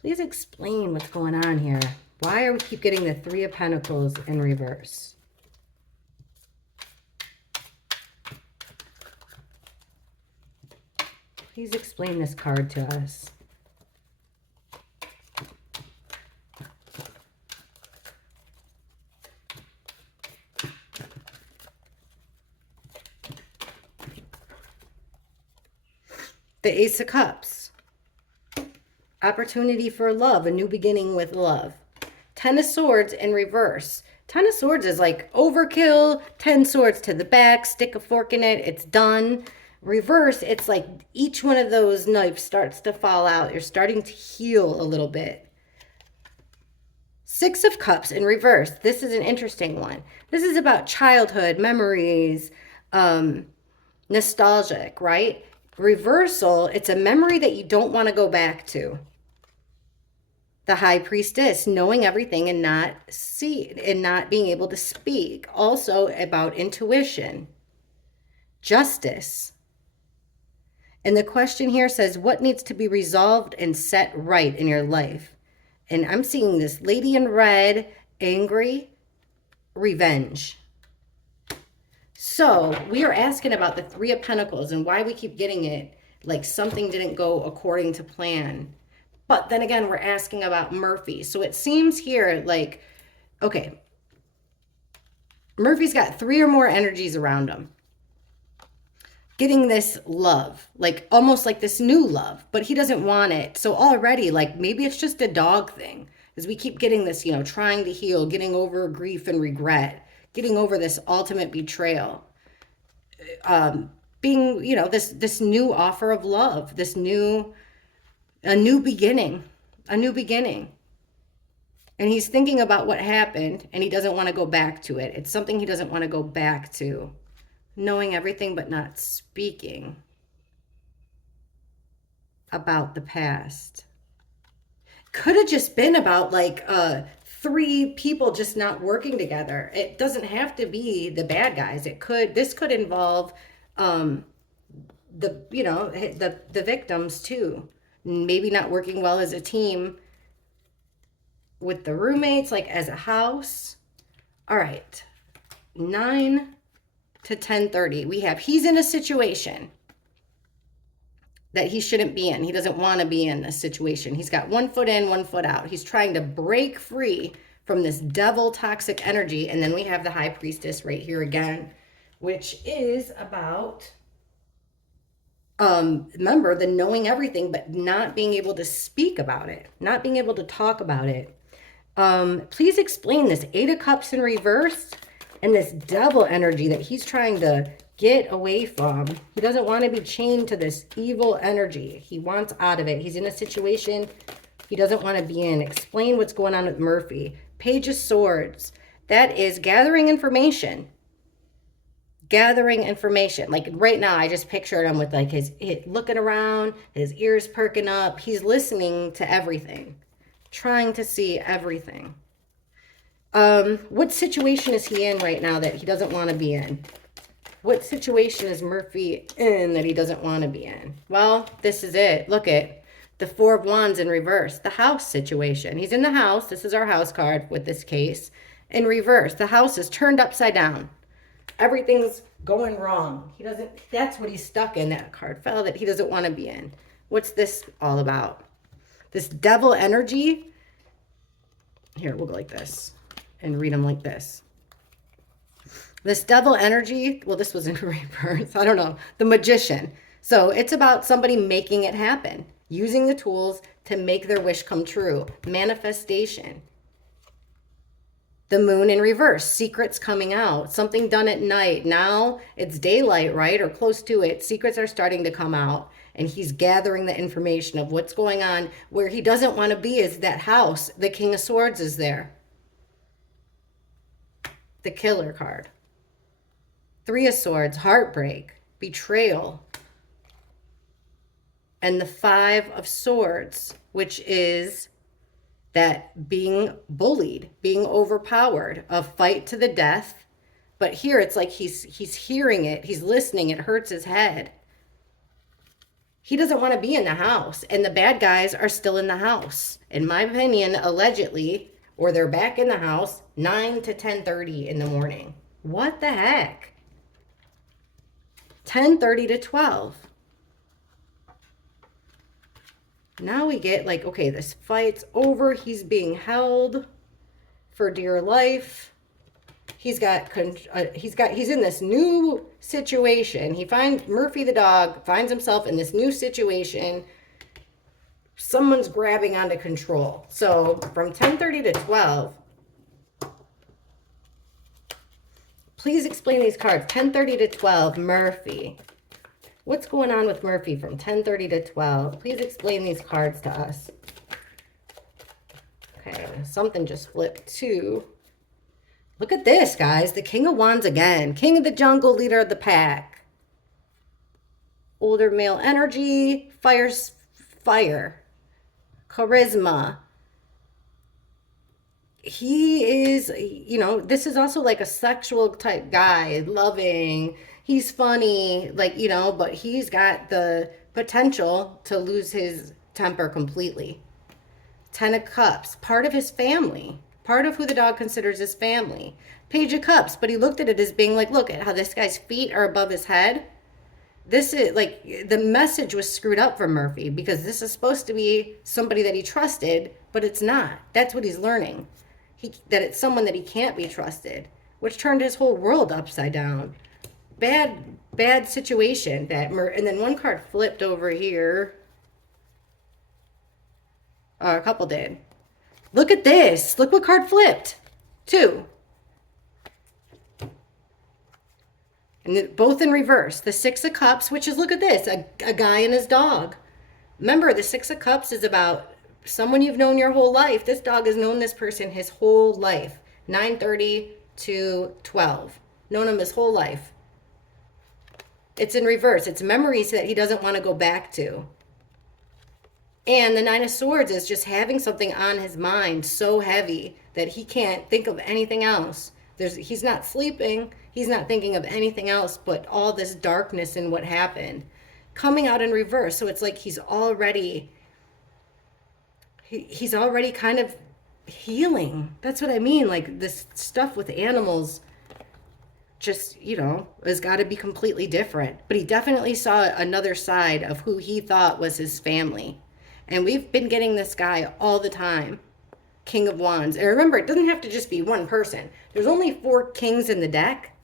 Please explain what's going on here. Why are we keep getting the Three of Pentacles in reverse? Please explain this card to us. The Ace of Cups. Opportunity for love, a new beginning with love. Ten of Swords in reverse. Ten of Swords is like overkill. 10 swords to the back, stick a fork in it, it's done. Reverse, it's like each one of those knives starts to fall out. You're starting to heal a little bit. Six of Cups in reverse. This is an interesting one. This is about childhood, memories, nostalgic, right? Reversal, it's a memory that you don't want to go back to. The High Priestess, knowing everything and not being able to speak. Also about intuition. Justice. And the question here says, what needs to be resolved and set right in your life? And I'm seeing this lady in red, angry, revenge. So we are asking about the Three of Pentacles and why we keep getting it like something didn't go according to plan. But then again, we're asking about Murphy. So it seems here like, okay, Murphy's got three or more energies around him. Getting this love, like almost like this new love, but he doesn't want it. So already, like maybe it's just a dog thing, as we keep getting this, you know, trying to heal, getting over grief and regret, getting over this ultimate betrayal, being, you know, this new offer of love, a new beginning. And he's thinking about what happened and he doesn't want to go back to it. It's something he doesn't want to go back to. Knowing everything but not speaking about the past. Could have just been about like three people just not working together. It doesn't have to be the bad guys. This could involve the victims too. Maybe not working well as a team with the roommates, like as a house. All right. 9 to 10:30. We have he's in a situation that he shouldn't be in. He doesn't want to be in a situation. He's got 1 foot in, 1 foot out. He's trying to break free from this devil toxic energy. And then we have the High Priestess right here again, which is about, remember, the knowing everything, but not being able to speak about it, not being able to talk about it. Please explain this 8 of Cups in reverse and this devil energy that he's trying to get away from. He doesn't want to be chained to this evil energy. He wants out of it. He's in a situation he doesn't want to be in. Explain what's going on with Murphy. Page of Swords. That is gathering information. Gathering information. Like right now, I just pictured him with like his looking around, his ears perking up. He's listening to everything, trying to see everything. What situation is he in right now that he doesn't want to be in? What situation is Murphy in that he doesn't want to be in? Well, this is it. Look at the Four of Wands in reverse. The house situation. He's in the house. This is our house card with this case. In reverse, the house is turned upside down. Everything's going wrong. He doesn't, that's what he's stuck in, that card fell, that he doesn't want to be in. What's this all about? This devil energy. Here, we'll go like this and read them like this. This devil energy, well, this was in reverse. I don't know. The Magician. So it's about somebody making it happen, using the tools to make their wish come true. Manifestation. The Moon in reverse. Secrets coming out. Something done at night. Now it's daylight, right? Or close to it. Secrets are starting to come out. And he's gathering the information of what's going on. Where he doesn't want to be is that house. The King of Swords is there. The Killer card. Three of Swords, heartbreak, betrayal. And the Five of Swords, which is that being bullied, being overpowered, a fight to the death. But here it's like he's hearing it, he's listening, it hurts his head. He doesn't want to be in the house, and the bad guys are still in the house. In my opinion, allegedly, or they're back in the house 9 to 10:30 in the morning. What the heck? 10:30 to 12. Now we get like, okay, this fight's over. He's being held for dear life. He's in this new situation. Murphy the dog finds himself in this new situation. Someone's grabbing onto control. So from 10:30 to 12, please explain these cards. 10:30 to 12, Murphy. What's going on with Murphy from 10:30 to 12? Please explain these cards to us. Okay, something just flipped too. Look at this, guys. The King of Wands again. King of the jungle, leader of the pack. Older male energy, fire. Charisma. He is, this is also like a sexual type guy, loving. He's funny, but he's got the potential to lose his temper completely. 10 of Cups, part of his family, part of who the dog considers his family. Page of Cups, but he looked at it as being like, look at how this guy's feet are above his head. This is like, the message was screwed up for Murphy because this is supposed to be somebody that he trusted, but it's not. That's what he's learning. That it's someone that he can't be trusted, which turned his whole world upside down. Bad situation. And then one card flipped over here. A couple did. Look at this. Look what card flipped. 2. And both in reverse. The 6 of Cups, which is, look at this, a guy and his dog. Remember, the 6 of Cups is about someone you've known your whole life. This dog has known this person his whole life. 9:30 to 12. Known him his whole life. It's in reverse. It's memories that he doesn't want to go back to. And the 9 of Swords is just having something on his mind so heavy that he can't think of anything else. He's not sleeping. He's not thinking of anything else but all this darkness and what happened. Coming out in reverse. So it's like he's already kind of healing. That's what I mean. Like this stuff with animals just, has got to be completely different. But he definitely saw another side of who he thought was his family. And we've been getting this guy all the time. King of Wands. And remember, it doesn't have to just be one person. There's only 4 kings in the deck.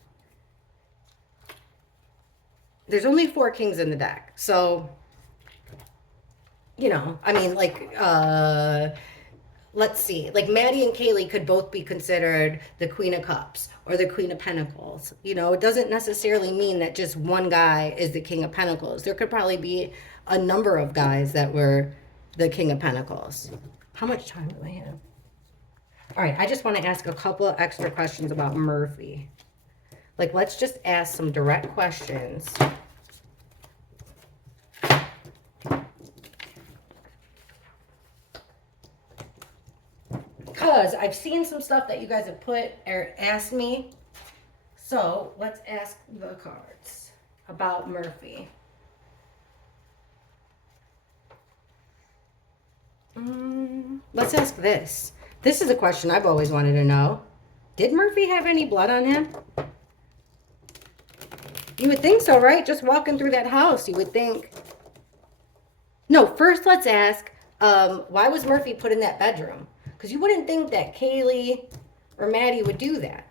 So, let's see, like Maddie and Kaylee could both be considered the Queen of Cups or the Queen of Pentacles. You know, it doesn't necessarily mean that just one guy is the King of Pentacles. There could probably be a number of guys that were the King of Pentacles. How much time do I have? All right, I just want to ask a couple of extra questions about Murphy. Like, let's just ask some direct questions. Because I've seen some stuff that you guys have put or asked me. So let's ask the cards about Murphy. Let's ask this. This is a question I've always wanted to know. Did Murphy have any blood on him? You would think so, right? Just walking through that house, you would think. No, first let's ask, why was Murphy put in that bedroom? Because you wouldn't think that Kaylee or Maddie would do that.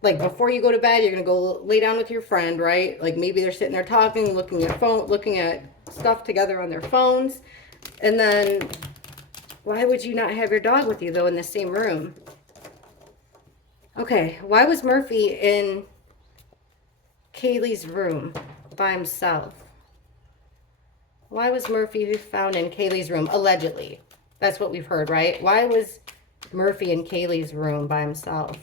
Like, before you go to bed, you're going to go lay down with your friend, right? Like, maybe they're sitting there talking, looking at stuff together on their phones. And then, why would you not have your dog with you, though, in the same room? Okay, why was Murphy in Kaylee's room by himself? Why was Murphy found in Kaylee's room? Allegedly. That's what we've heard, right? Why was Murphy in Kaylee's room by himself?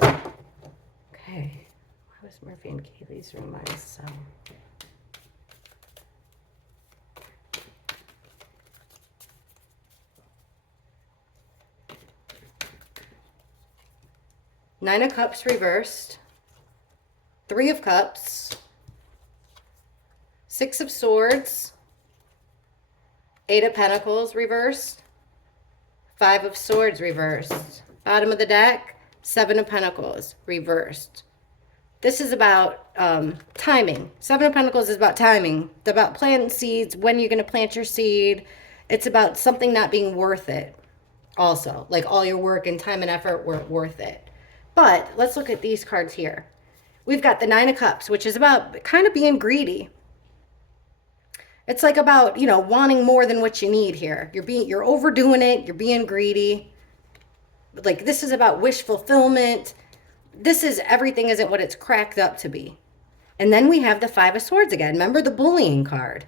Okay. Why was Murphy in Kaylee's room by himself? Nine of Cups reversed. Three of Cups. Six of Swords. Eight of Pentacles reversed. Five of Swords reversed. Bottom of the deck, Seven of Pentacles reversed. This is about timing. Seven of Pentacles is about timing. It's about planting seeds, when you're going to plant your seed. It's about something not being worth it also. Like, all your work and time and effort weren't worth it. But let's look at these cards here. We've got the Nine of Cups, which is about kind of being greedy. It's like about, you know, wanting more than what you need here. You're overdoing it. You're being greedy. Like, this is about wish fulfillment. This is, everything isn't what it's cracked up to be. And then we have the Five of Swords again. Remember the bullying card?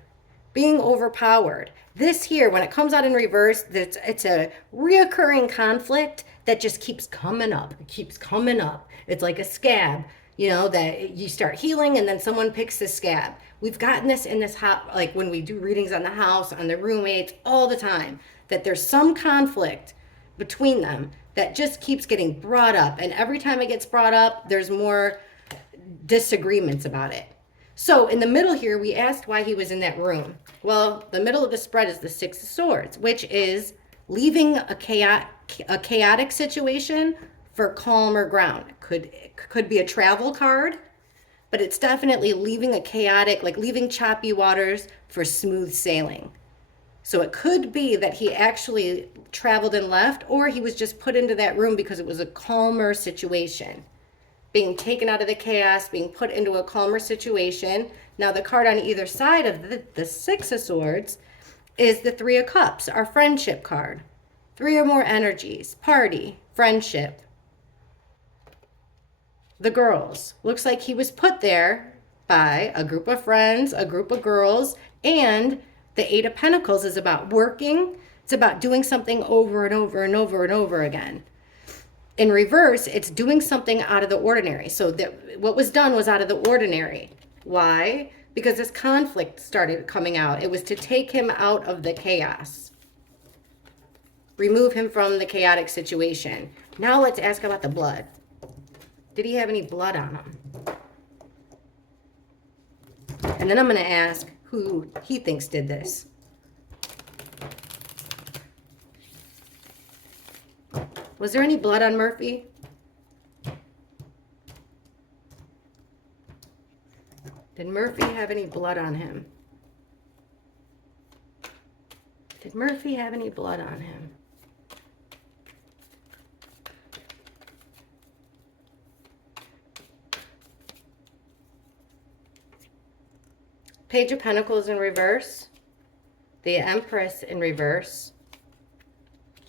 Being overpowered. This here, when it comes out in reverse, it's a reoccurring conflict that just keeps coming up. It keeps coming up. It's like a scab, you know, that you start healing and then someone picks the scab. We've gotten this in this house, like when we do readings on the house, on the roommates, all the time, that there's some conflict between them that just keeps getting brought up. And every time it gets brought up, there's more disagreements about it. So in the middle here, we asked why he was in that room. Well, the middle of the spread is the Six of Swords, which is leaving a chaotic situation for calmer ground. It could be a travel card, but it's definitely leaving a chaotic, like leaving choppy waters for smooth sailing. So it could be that he actually traveled and left, or he was just put into that room because it was a calmer situation. Being taken out of the chaos, being put into a calmer situation. Now the card on either side of the Six of Swords is the Three of Cups, our friendship card. Three or more energies, party, friendship. The girls. Looks like he was put there by a group of friends, a group of girls, and the Eight of Pentacles is about working. It's about doing something over and over and over and over again. In reverse, it's doing something out of the ordinary. So that what was done was out of the ordinary. Why? Because this conflict started coming out. It was to take him out of the chaos. Remove him from the chaotic situation. Now let's ask about the blood. Did he have any blood on him? And then I'm going to ask who he thinks did this. Was there any blood on Murphy? Did Murphy have any blood on him? Did Murphy have any blood on him? Page of Pentacles in reverse. the Empress in reverse,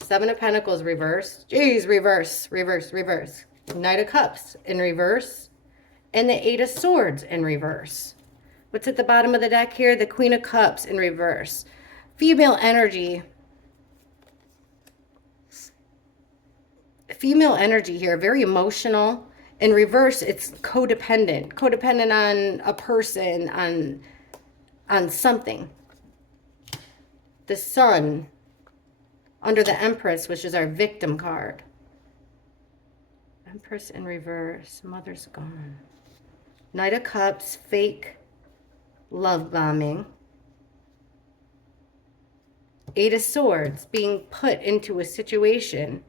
Seven of Pentacles reverse, geez, reverse, reverse, reverse, Knight of Cups in reverse, and the Eight of Swords in reverse. What's at the bottom of the deck here? The Queen of Cups in reverse. Female energy. Female energy here, very emotional. In reverse, it's codependent. Codependent on a person, on something. The Sun under the Empress, which is our victim card. Empress in reverse. Mother's gone. Knight of Cups, fake love bombing. Eight of Swords, being put into a situation,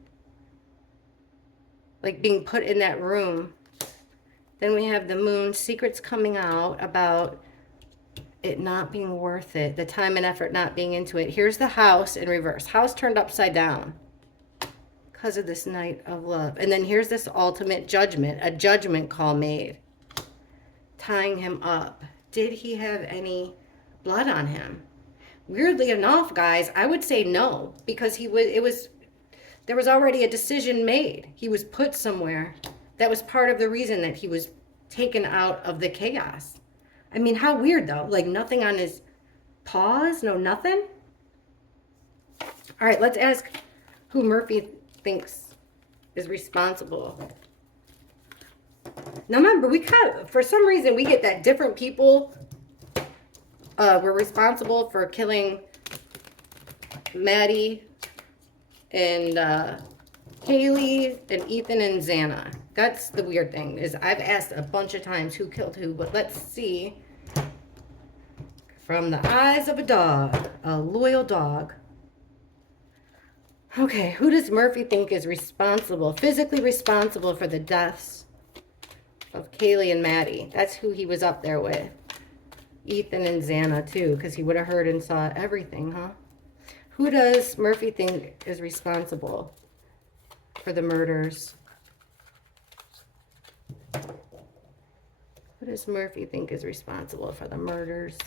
like being put in that room. Then we have the Moon, secrets coming out about it not being worth it, the time and effort not being into it. Here's the House in reverse. House turned upside down because of this Knight of Love. And then here's this ultimate judgment, a judgment call made, tying him up. Did he have any blood on him? Weirdly enough, guys, I would say no, because there was already a decision made. He was put somewhere. That was part of the reason that he was taken out of the chaos. I mean, how weird though. Like nothing on his paws, no nothing. All right, let's ask who Murphy thinks is responsible. Now remember, for some reason we get that different people were responsible for killing Maddie and Haley and Ethan and Xana. That's the weird thing, is I've asked a bunch of times who killed who, but let's see. From the eyes of a dog, a loyal dog. Okay, who does Murphy think is responsible, physically responsible for the deaths of Kaylee and Maddie? That's who he was up there with. Ethan and Xana too, because he would have heard and saw everything, huh? Who does Murphy think is responsible for the murders? Who does Murphy think is responsible for the murders?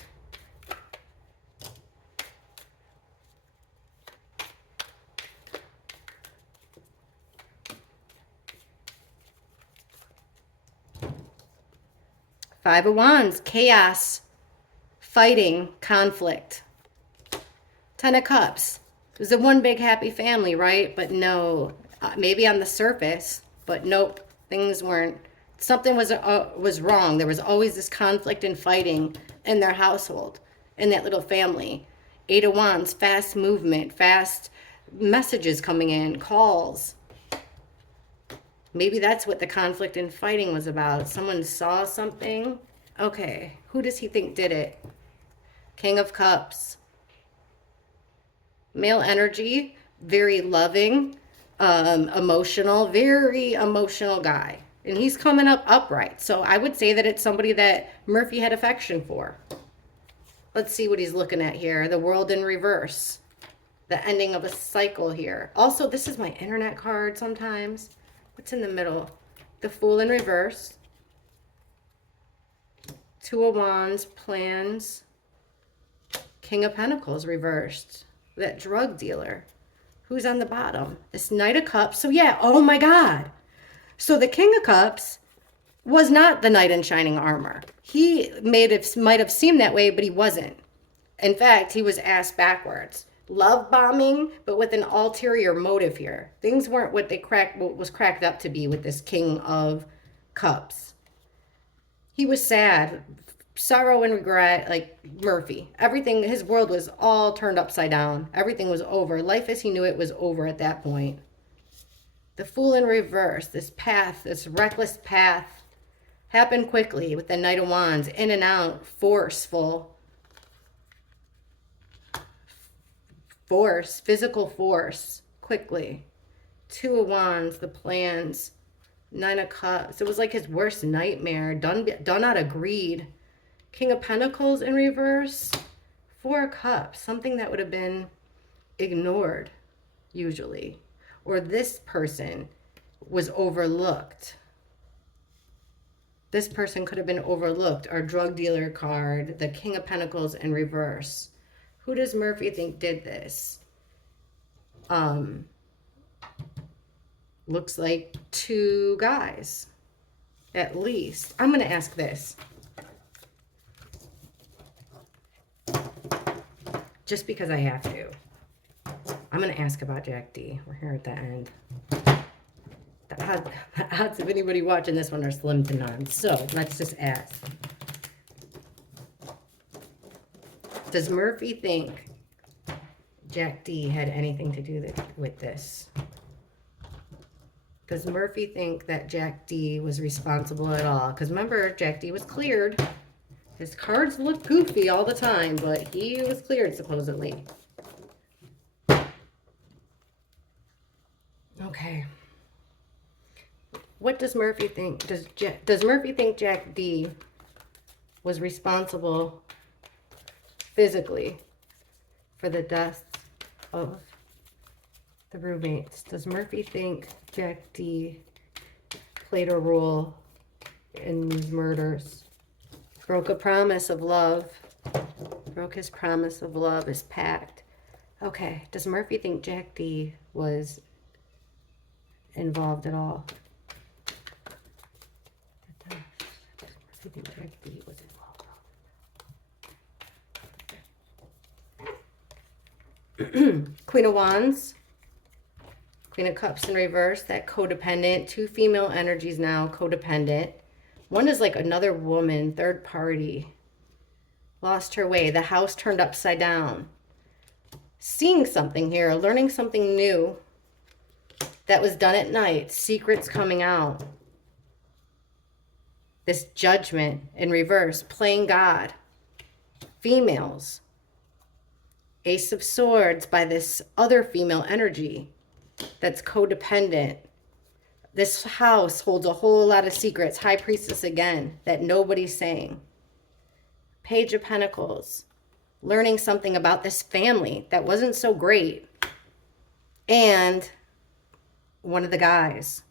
Five of Wands, chaos, fighting, conflict. Ten of Cups. It was a one big happy family, right? But no, maybe on the surface, but nope, things weren't. Something was wrong. There was always this conflict and fighting in their household, in that little family. Eight of Wands, fast movement, fast messages coming in, calls. Maybe that's what the conflict and fighting was about. Someone saw something. Okay, who does he think did it? King of Cups. Male energy, very loving, emotional, very emotional guy. And he's coming up upright. So I would say that it's somebody that Murphy had affection for. Let's see what he's looking at here. The World in reverse. The ending of a cycle here. Also, this is my internet card sometimes. What's in the middle? The Fool in reverse. Two of Wands, plans. King of Pentacles reversed. That drug dealer. Who's on the bottom? This Knight of Cups. So yeah, oh my God. So the King of Cups was not the knight in shining armor. He might have seemed that way, but he wasn't. In fact, he was ass backwards. Love bombing, but with an ulterior motive here. Things weren't what was cracked up to be with this King of Cups. He was sad, sorrow and regret, like Murphy. Everything, his world was all turned upside down. Everything was over. Life as he knew it was over at that point. The Fool in reverse, this path, this reckless path, happened quickly with the Knight of Wands, in and out, forceful. Force, physical force, quickly. Two of Wands, the plans. Nine of Cups. It was like his worst nightmare, done out of greed. King of Pentacles in reverse. Four of Cups, something that would have been ignored, usually. Or this person was overlooked. This person could have been overlooked. Our drug dealer card, the King of Pentacles in reverse. Who does Murphy think did this? Looks like two guys, at least. I'm going to ask this. Just because I have to. I'm going to ask about Jack D. We're here at the end. The odds of anybody watching this one are slim to none. So let's just ask. Does Murphy think Jack D had anything to do with this? Does Murphy think that Jack D was responsible at all? Because remember, Jack D was cleared. His cards look goofy all the time, but he was cleared supposedly. Okay. What does Murphy think? Does Murphy think Jack D was responsible physically for the deaths of the roommates? Does Murphy think Jack D played a role in these murders? Broke a promise of love. Broke his promise of love, his pact. Okay, does Murphy think Jack D was involved at all? Does Murphy think Jack D was involved? Queen of Wands. Queen of Cups in reverse, that codependent. Two female energies now, codependent. One is like another woman, third party. Lost her way. The house turned upside down. Seeing something here, learning something new that was done at night. Secrets coming out. This judgment in reverse, playing God. Females. Ace of Swords by this other female energy that's codependent. This house holds a whole lot of secrets. High Priestess again, that nobody's saying. Page of Pentacles. Learning something about this family that wasn't so great. And one of the guys.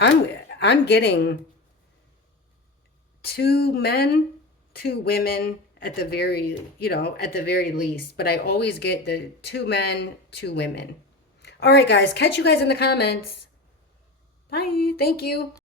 I'm getting two men, two women at the very, at the very least. But I always get the two men, two women. All right, guys. Catch you guys in the comments. Bye. Thank you.